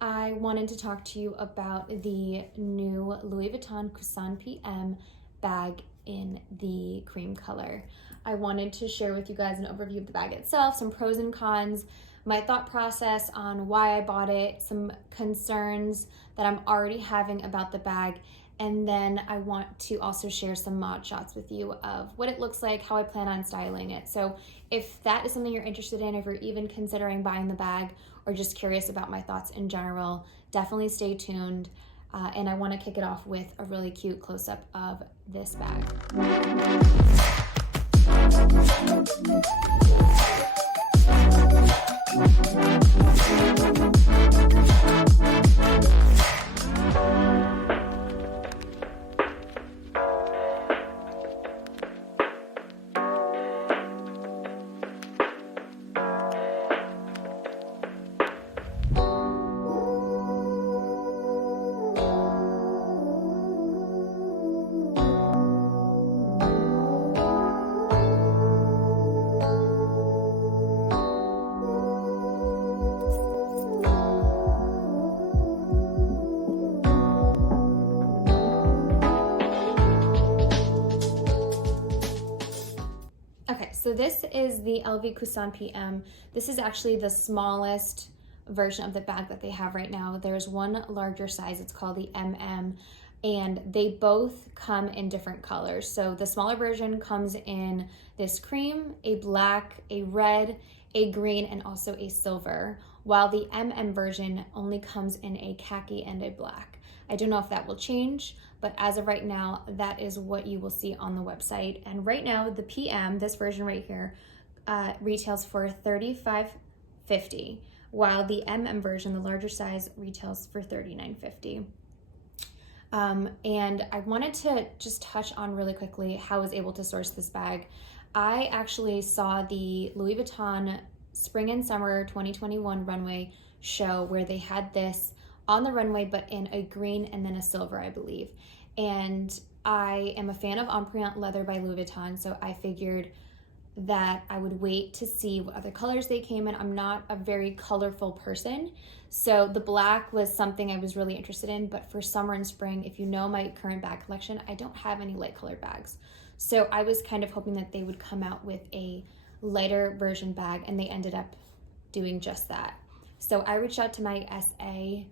I wanted to talk to you about the new Louis Vuitton Coussin PM bag in the cream color. I wanted to share with you guys an overview of the bag itself, some pros and cons, my thought process on why I bought it, some concerns that I'm already having about the bag, and then I want to also share some mod shots with you of what it looks like, how I plan on styling it. So if that is something you're interested in, if you're even considering buying the bag or just curious about my thoughts in general, definitely stay tuned. And I want to kick it off with a really cute close-up of this bag. Okay, so this is the LV Coussin PM. This is actually the smallest version of the bag that they have right now. There's one larger size, it's called the MM, and they both come in different colors. So the smaller version comes in this cream, a black, a red, a green, and also a silver, while the MM version only comes in a khaki and a black. I don't know if that will change, but as of right now, that is what you will see on the website. And right now, the PM, this version right here, retails for $35.50, while the MM version, the larger size, retails for $39.50. And I wanted to just touch on really quickly how I was able to source this bag. I actually saw the Louis Vuitton Spring and Summer 2021 runway show where they had this on the runway, but in a green and then a silver, I believe. And I am a fan of Empreinte leather by Louis Vuitton, so I figured that I would wait to see what other colors they came in. I'm not a very colorful person, so the black was something I was really interested in, but for summer and spring, if you know my current bag collection, I don't have any light colored bags. So I was kind of hoping that they would come out with a lighter version bag, and they ended up doing just that. So I reached out to my SA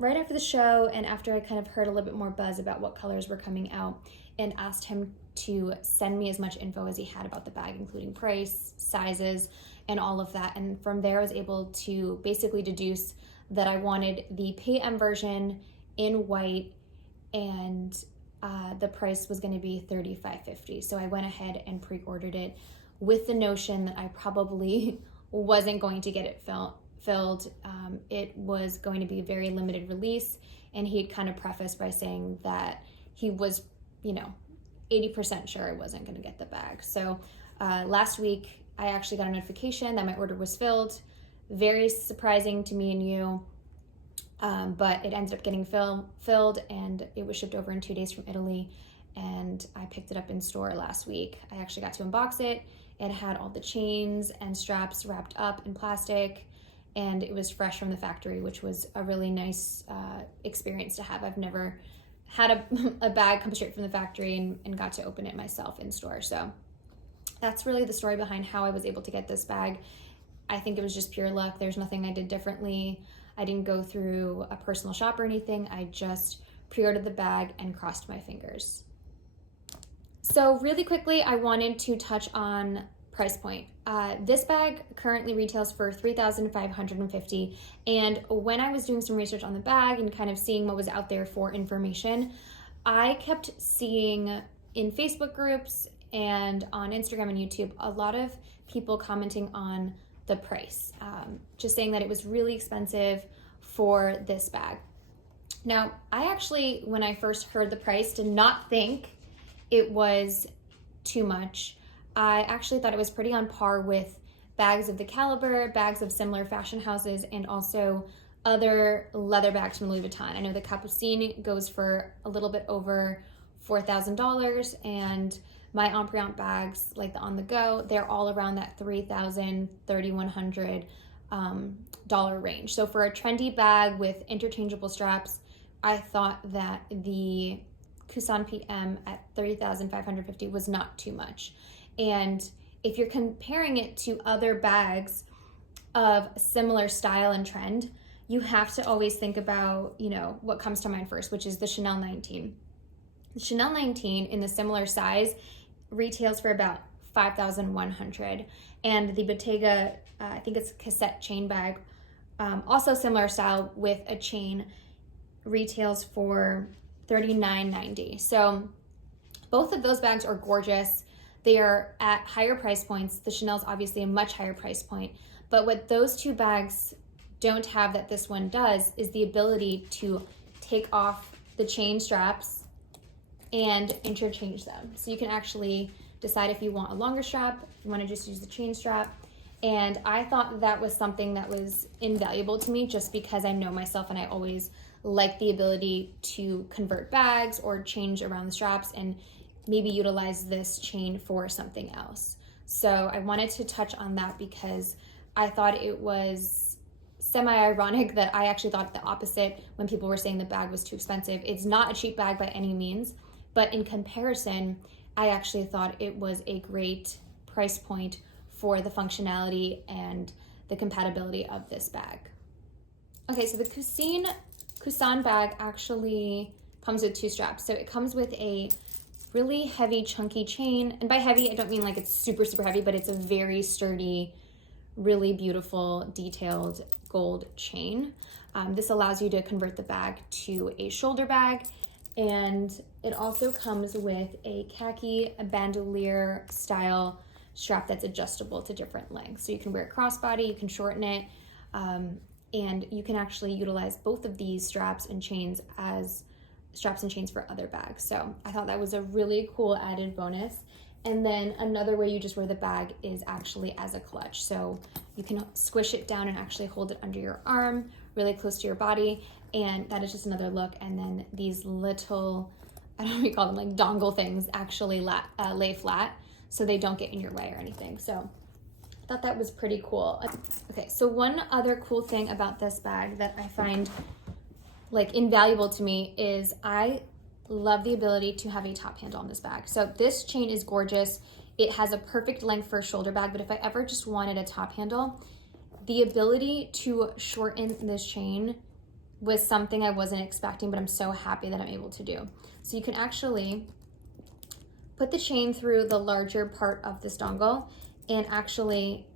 right after the show and after I kind of heard a little bit more buzz about what colors were coming out, and asked him to send me as much info as he had about the bag, including price, sizes, and all of that. And from there I was able to basically deduce that I wanted the PM version in white, and the price was going to be $35.50. So I went ahead and pre-ordered it with the notion that I probably wasn't going to get it filled. It was going to be a very limited release, and he had kind of prefaced by saying that he was, 80% sure I wasn't going to get the bag. So last week, I actually got a notification that my order was filled. Very surprising to me and you, but it ended up getting filled, and it was shipped over in 2 days from Italy, and I picked it up in store last week. I actually got to unbox it. It had all the chains and straps wrapped up in plastic, and it was fresh from the factory, which was a really nice experience to have. I've never had a bag come straight from the factory and got to open it myself in store. So that's really the story behind how I was able to get this bag. I think it was just pure luck. There's nothing I did differently. I didn't go through a personal shop or anything. I just pre-ordered the bag and crossed my fingers. So really quickly, I wanted to touch on price point. This bag currently retails for $3,550, and when I was doing some research on the bag and kind of seeing what was out there for information, I kept seeing in Facebook groups and on Instagram and YouTube a lot of people commenting on the price, just saying that it was really expensive for this bag. Now, I actually, when I first heard the price, did not think it was too much. I actually thought it was pretty on par with bags of the caliber, bags of similar fashion houses, and also other leather bags from Louis Vuitton. I know the Coussin goes for a little bit over $4,000, and my Empreinte bags, like the On The Go, they're all around that $3,000, $3,100 dollar range. So for a trendy bag with interchangeable straps, I thought that the Coussin PM at 30,550 was not too much. And if you're comparing it to other bags of similar style and trend, you have to always think about, you know, what comes to mind first, which is the Chanel 19. The Chanel 19 in the similar size retails for about 5,100, and the Bottega, I think it's cassette chain bag, also similar style with a chain, retails for 39.90. So both of those bags are gorgeous. They are at higher price points. The Chanel's obviously a much higher price point, but what those two bags don't have that this one does is the ability to take off the chain straps and interchange them. So you can actually decide if you want a longer strap, if you want to just use the chain strap. And I thought that was something that was invaluable to me, just because I know myself and I always like the ability to convert bags or change around the straps and maybe utilize this chain for something else. So I wanted to touch on that because I thought it was semi-ironic that I actually thought the opposite when people were saying the bag was too expensive. It's not a cheap bag by any means, but in comparison, I actually thought it was a great price point for the functionality and the compatibility of this bag. Okay, so the Coussin bag actually comes with two straps. So it comes with a really heavy, chunky chain. And by heavy, I don't mean like it's super, super heavy, but it's a very sturdy, really beautiful, detailed gold chain. This allows you to convert the bag to a shoulder bag. And it also comes with a khaki bandolier style strap that's adjustable to different lengths. So you can wear it crossbody, you can shorten it, and you can actually utilize both of these straps and chains as straps and chains for other bags. So I thought that was a really cool added bonus. And then another way you just wear the bag is actually as a clutch. So you can squish it down and actually hold it under your arm, really close to your body. And that is just another look. And then these little, I don't know what you call them, like dongle things actually lay flat so they don't get in your way or anything. So I thought that was pretty cool. Okay, so one other cool thing about this bag that I find like invaluable to me is I love the ability to have a top handle on this bag. So this chain is gorgeous. It has a perfect length for a shoulder bag, but if I ever just wanted a top handle, the ability to shorten this chain was something I wasn't expecting, but I'm so happy that I'm able to do. So you can actually put the chain through the larger part of this dongle and actually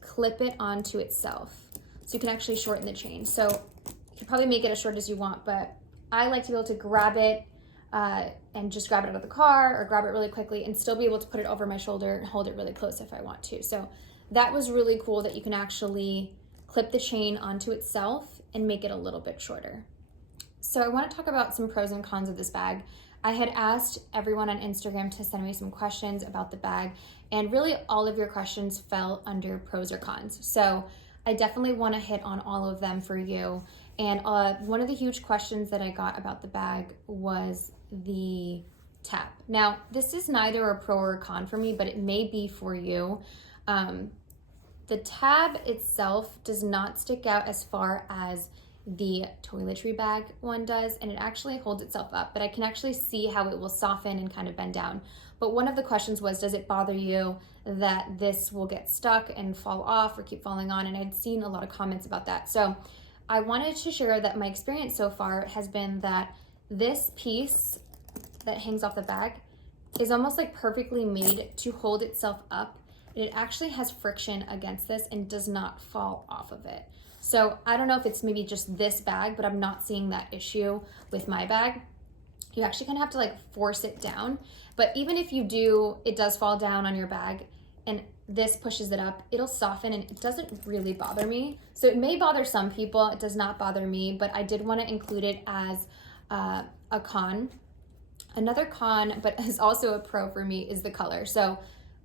clip it onto itself. So you can actually shorten the chain. So you can probably make it as short as you want, but I like to be able to grab it and just grab it out of the car or grab it really quickly and still be able to put it over my shoulder and hold it really close if I want to. So that was really cool that you can actually clip the chain onto itself and make it a little bit shorter. So I want to talk about some pros and cons of this bag. I had asked everyone on Instagram to send me some questions about the bag, and really all of your questions fell under pros or cons. So I definitely want to hit on all of them for you. And one of the huge questions that I got about the bag was the tab. Now, this is neither a pro or a con for me, but it may be for you. The tab itself does not stick out as far as the toiletry bag one does, and it actually holds itself up, but I can actually see how it will soften and kind of bend down. But one of the questions was, does it bother you that this will get stuck and fall off or keep falling on? And I'd seen a lot of comments about that. So I wanted to share that my experience so far has been that this piece that hangs off the bag is almost like perfectly made to hold itself up. It actually has friction against this and does not fall off of it. So I don't know if it's maybe just this bag, but I'm not seeing that issue with my bag. You actually kind of have to like force it down. But even if you do, it does fall down on your bag and this pushes it up, it'll soften and it doesn't really bother me. So it may bother some people, it does not bother me, but I did want to include it as a con. Another con, but is also a pro for me, is the color. So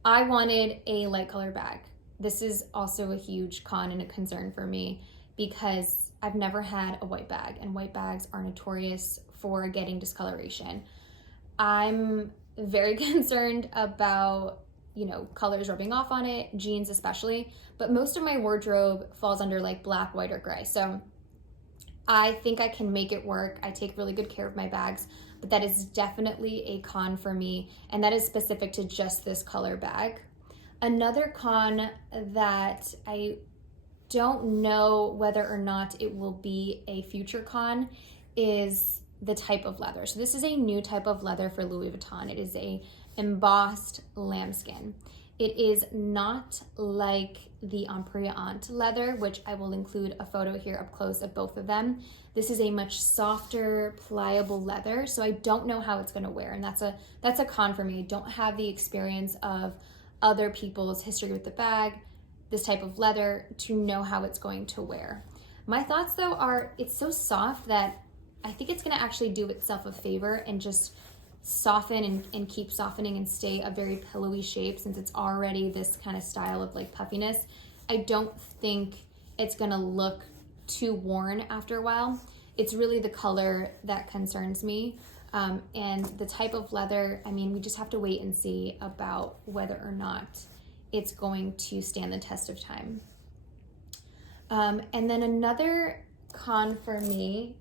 I wanted a light color bag. This is also a huge con and a concern for me because I've never had a white bag, and white bags are notorious for getting discoloration. I'm very concerned about colors rubbing off on it, jeans especially. But most of my wardrobe falls under like black, white, or gray. So I think I can make it work. I take really good care of my bags, but that is definitely a con for me. And that is specific to just this color bag. Another con that I don't know whether or not it will be a future con is the type of leather. So this is a new type of leather for Louis Vuitton. It is a embossed lambskin. It is not like the Empreinte leather, which I will include a photo here up close of both of them. This is a much softer, pliable leather, so I don't know how it's going to wear, and that's a con for me. I don't have the experience of other people's history with the bag, this type of leather, to know how it's going to wear. My thoughts though are it's so soft that I think it's going to actually do itself a favor and just soften and keep softening and stay a very pillowy shape, since it's already this kind of style of like puffiness. I don't think it's going to look too worn after a while. It's really the color that concerns me. And the type of leather, I mean, we just have to wait and see about whether or not it's going to stand the test of time. And then another con for me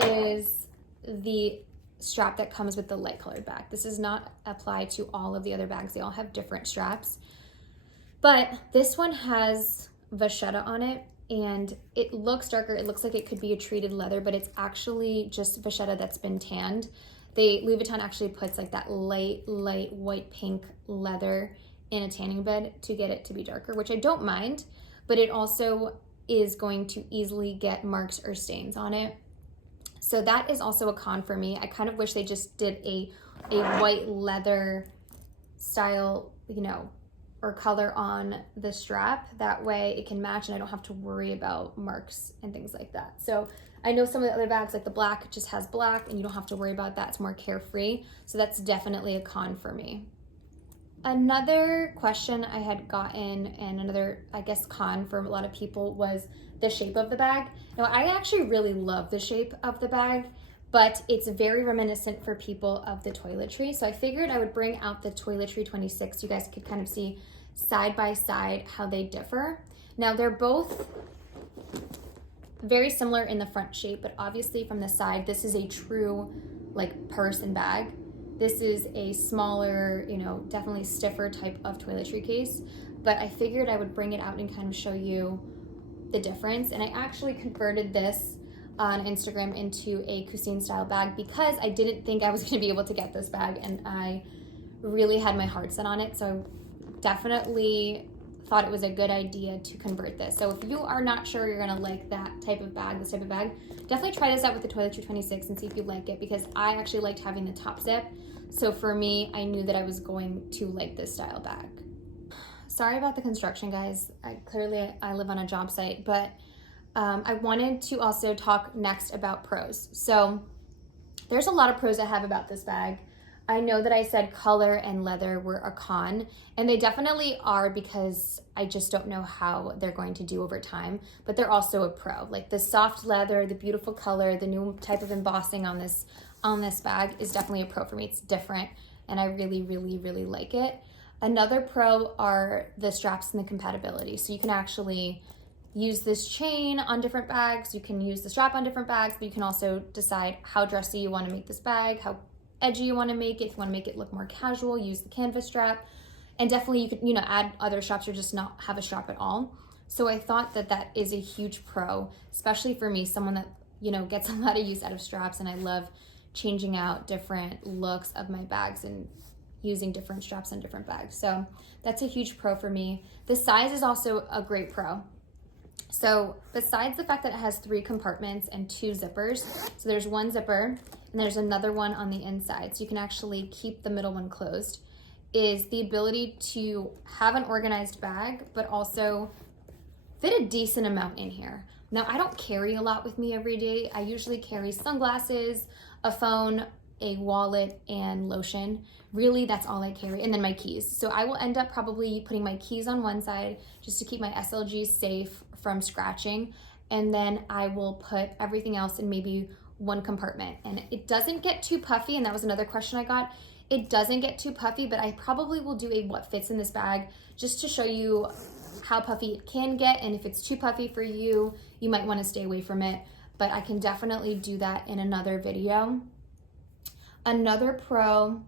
is the strap that comes with the light colored bag. This does not apply to all of the other bags. They all have different straps. But this one has vachetta on it, and it looks darker. It looks like it could be a treated leather, but it's actually just vachetta that's been tanned. Louis Vuitton actually puts like that light white pink leather in a tanning bed to get it to be darker, which I don't mind, but it also is going to easily get marks or stains on it. So that is also a con for me. I kind of wish they just did a white leather style, or color on the strap. That way it can match and I don't have to worry about marks and things like that. So I know some of the other bags, like the black, just has black and you don't have to worry about that. It's more carefree. So that's definitely a con for me. Another question I had gotten, and another, I guess, con for a lot of people, was the shape of the bag. Now, I actually really love the shape of the bag, but it's very reminiscent for people of the toiletry. So I figured I would bring out the toiletry 26 so you guys could kind of see side by side how they differ. Now, they're both very similar in the front shape, but obviously from the side, this is a true like purse and bag. This is a smaller, definitely stiffer type of toiletry case, but I figured I would bring it out and kind of show you the difference. And I actually converted this on Instagram into a Coussin style bag because I didn't think I was going to be able to get this bag, and I really had my heart set on it. So I definitely thought it was a good idea to convert this. So if you are not sure you're going to like that type of bag, this type of bag, definitely try this out with the Toiletry 26 and see if you like it, because I actually liked having the top zip. So for me, I knew that I was going to like this style bag. Sorry about the construction, guys. I live on a job site, but I wanted to also talk next about pros. So there's a lot of pros I have about this bag. I know that I said color and leather were a con, and they definitely are because I just don't know how they're going to do over time, but they're also a pro. Like the soft leather, the beautiful color, the new type of embossing on this bag is definitely a pro for me. It's different, and I really, really, really like it. Another pro are the straps and the compatibility. So you can actually use this chain on different bags, you can use the strap on different bags, but you can also decide how dressy you want to make this bag, how edgy you want to make it. If you want to make it look more casual, use the canvas strap. And definitely you could, add other straps or just not have a strap at all. So I thought that is a huge pro, especially for me, someone that, gets a lot of use out of straps, and I love changing out different looks of my bags and using different straps on different bags. So that's a huge pro for me. The size is also a great pro. So besides the fact that it has 3 compartments and 2 zippers, so there's one zipper and there's another one on the inside, so you can actually keep the middle one closed, is the ability to have an organized bag, but also fit a decent amount in here. Now, I don't carry a lot with me every day. I usually carry sunglasses, a phone, a wallet, and lotion. Really, that's all I carry, and then my keys. So I will end up probably putting my keys on one side just to keep my SLGs safe from scratching, and then I will put everything else in maybe one compartment. And it doesn't get too puffy, and that was another question I got. It doesn't get too puffy, but I probably will do a what fits in this bag just to show you how puffy it can get, and if it's too puffy for you, you might want to stay away from it, but I can definitely do that in another video. Another pro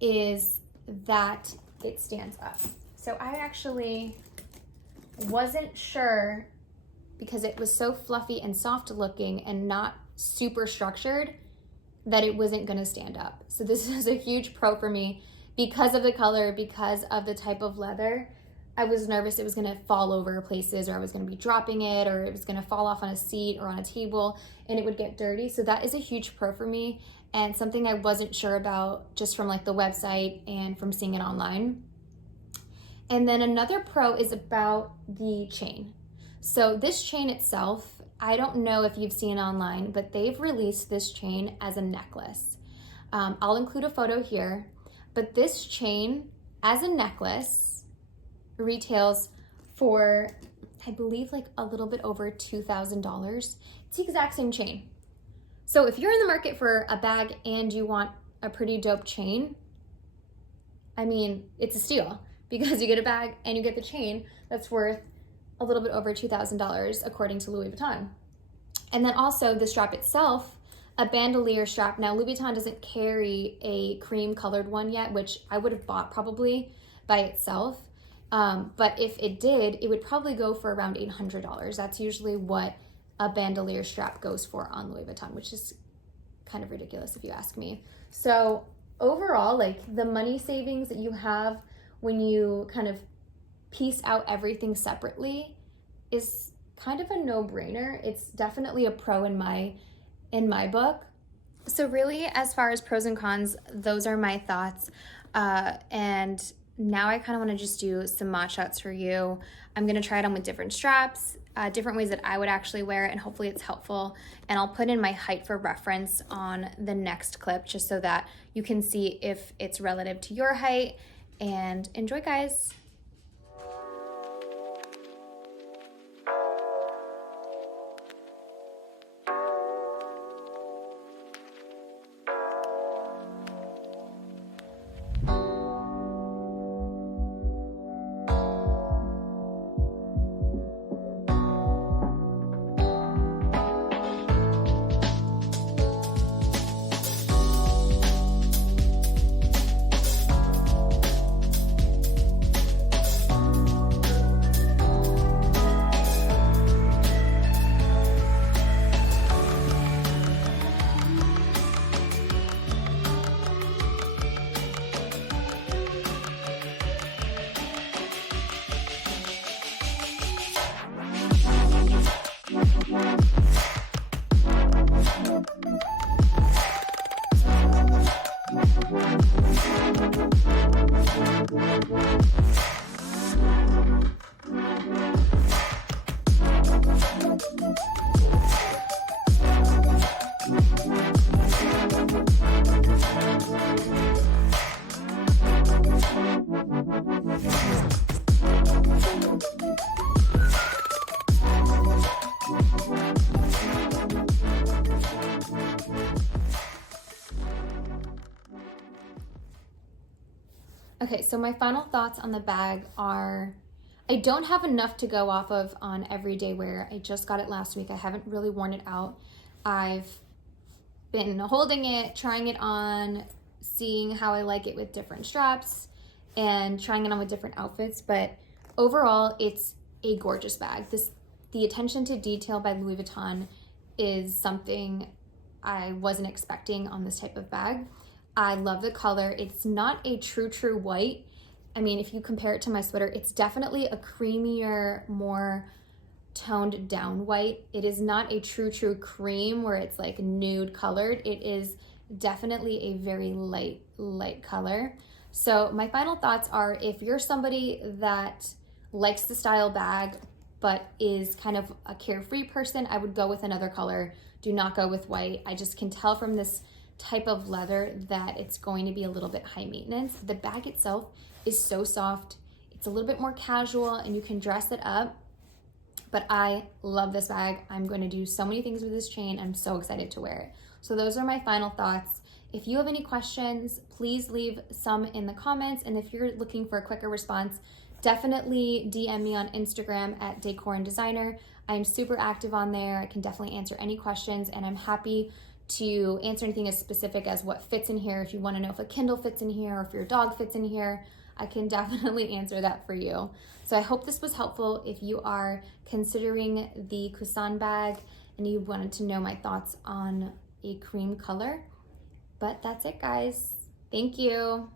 is that it stands up. So I actually wasn't sure, because it was so fluffy and soft looking and not super structured, that it wasn't gonna stand up. So this is a huge pro for me because of the color, because of the type of leather. I was nervous it was gonna fall over places, or I was gonna be dropping it, or it was gonna fall off on a seat or on a table and it would get dirty. So that is a huge pro for me, and something I wasn't sure about just from like the website and from seeing it online. And then another pro is about the chain. So this chain itself, I don't know if you've seen online, but they've released this chain as a necklace. I'll include a photo here, but this chain as a necklace retails for, I believe, like a little bit over $2,000. It's the exact same chain. So if you're in the market for a bag and you want a pretty dope chain, I mean, it's a steal, because you get a bag and you get the chain that's worth a little bit over $2,000 according to Louis Vuitton. And then also the strap itself, a bandolier strap. Now Louis Vuitton doesn't carry a cream colored one yet, which I would have bought probably by itself. But if it did, it would probably go for around $800. That's usually what a bandolier strap goes for on Louis Vuitton, which is kind of ridiculous if you ask me. So overall, like, the money savings that you have when you kind of piece out everything separately is kind of a no-brainer. It's definitely a pro in my book. So really, as far as pros and cons, those are my thoughts. And now I kind of want to just do some mod shots for you. I'm going to try it on with different straps, different ways that I would actually wear it, and hopefully it's helpful. And I'll put in my height for reference on the next clip, just so that you can see if it's relative to your height. And enjoy, guys. Okay, so my final thoughts on the bag are, I don't have enough to go off of on everyday wear. I just got it last week. I haven't really worn it out. I've been holding it, trying it on, seeing how I like it with different straps, and trying it on with different outfits. But overall, it's a gorgeous bag. The attention to detail by Louis Vuitton is something I wasn't expecting on this type of bag. I love the color. It's not a true white. I mean, if you compare it to my sweater, it's definitely a creamier, more toned down white. It is not a true cream where it's like nude colored. It is definitely a very light color. So my final thoughts are, if you're somebody that likes the style bag but is kind of a carefree person, I would go with another color. Do not go with white. I just can tell from this type of leather that it's going to be a little bit high maintenance. The bag itself is so soft. It's a little bit more casual and you can dress it up, but I love this bag. I'm going to do so many things with this chain. I'm so excited to wear it. So those are my final thoughts. If you have any questions, please leave some in the comments. And if you're looking for a quicker response, definitely DM me on Instagram at Decor and Designer. I'm super active on there. I can definitely answer any questions, and I'm happy to answer anything as specific as what fits in here. If you want to know if a Kindle fits in here or if your dog fits in here, I can definitely answer that for you. So I hope this was helpful if you are considering the Coussin bag and you wanted to know my thoughts on a cream color. But that's it, guys. Thank you.